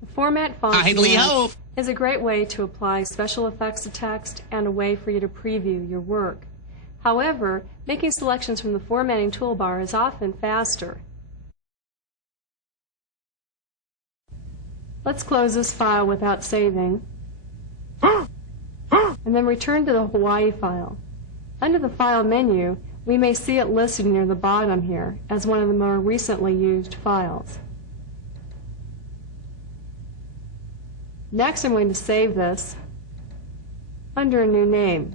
The Format Font Idly command hope. is a great way to apply special effects to text and a way for you to preview your work. However, making selections from the formatting toolbar is often faster. Let's close this file without saving, and then return to the Hawaii file. Under the File menu, we may see it listed near the bottom here as one of the more recently used files. Next, I'm going to save this under a new name.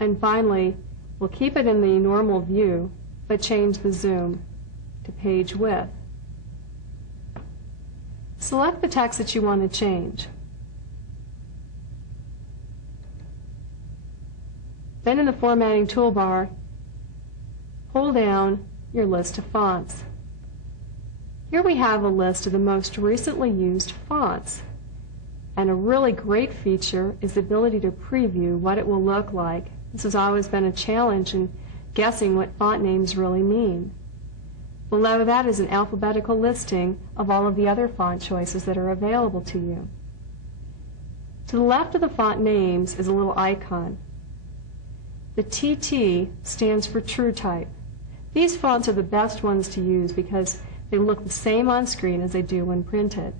And finally, we'll keep it in the normal view, but change the zoom to page width. Select the text that you want to change. Then in the Formatting toolbar, pull down your list of fonts. Here we have a list of the most recently used fonts. And a really great feature is the ability to preview what it will look like. This has always been a challenge in guessing what font names really mean. Below that is an alphabetical listing of all of the other font choices that are available to you. To the left of the font names is a little icon. The TT stands for True Type. These fonts are the best ones to use because they look the same on screen as they do when printed.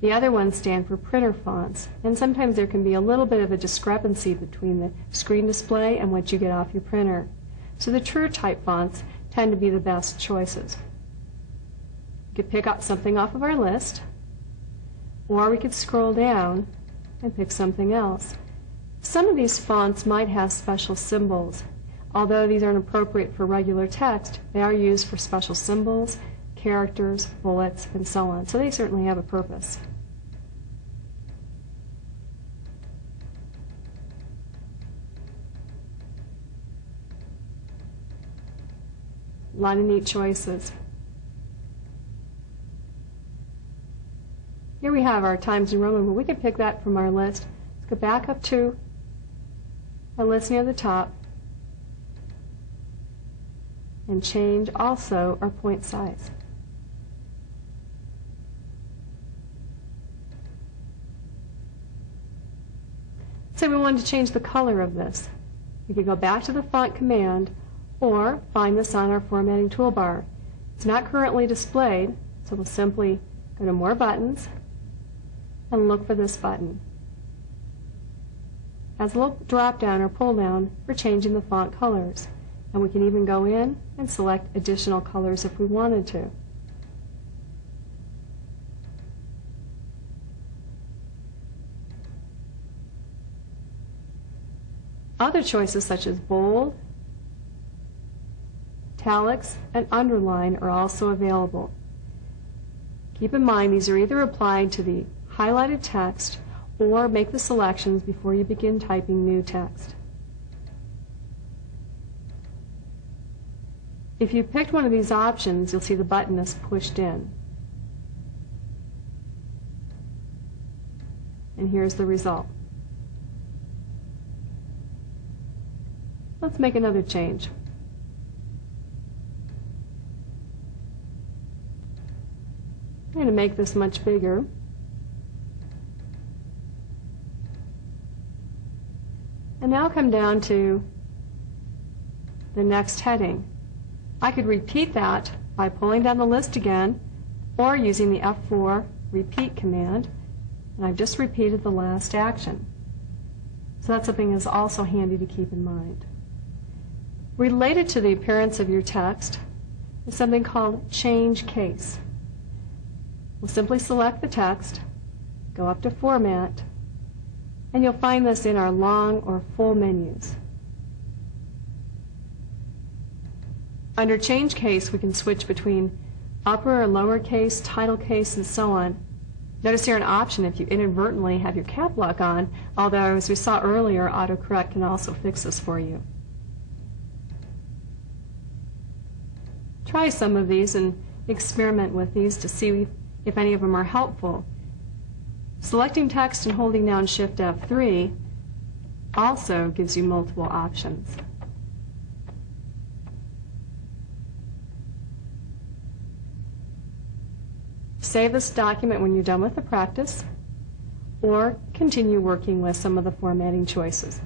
The other ones stand for printer fonts, and sometimes there can be a little bit of a discrepancy between the screen display and what you get off your printer. So the True Type fonts tend to be the best choices. We could pick up something off of our list, or we could scroll down and pick something else. Some of these fonts might have special symbols. Although these aren't appropriate for regular text, they are used for special symbols, characters, bullets, and so on. So they certainly have a purpose. A lot of neat choices. Here we have our Times New Roman, but we can pick that from our list. Let's go back up to our list near the top and change also our point size. So we wanted to change the color of this. We could go back to the font command or find this on our formatting toolbar. It's not currently displayed, so we'll simply go to More Buttons and look for this button. As a little drop down or pull down for changing the font colors. And we can even go in and select additional colors if we wanted to. Other choices such as bold, italics, and underline are also available. Keep in mind these are either applied to the highlighted text or make the selections before you begin typing new text. If you picked one of these options, you'll see the button is pushed in. And here's the result. Let's make another change. I'm going to make this much bigger. And now come down to the next heading. I could repeat that by pulling down the list again or using the F4 repeat command, and I've just repeated the last action. So that's something that's also handy to keep in mind. Related to the appearance of your text is something called Change Case. We'll simply select the text, go up to Format, and you'll find this in our long or full menus. Under Change Case, we can switch between upper or lower case, title case, and so on. Notice here an option if you inadvertently have your cap lock on, although as we saw earlier, autocorrect can also fix this for you. Try some of these and experiment with these to see if any of them are helpful. Selecting text and holding down Shift F3 also gives you multiple options. Save this document when you're done with the practice, or continue working with some of the formatting choices.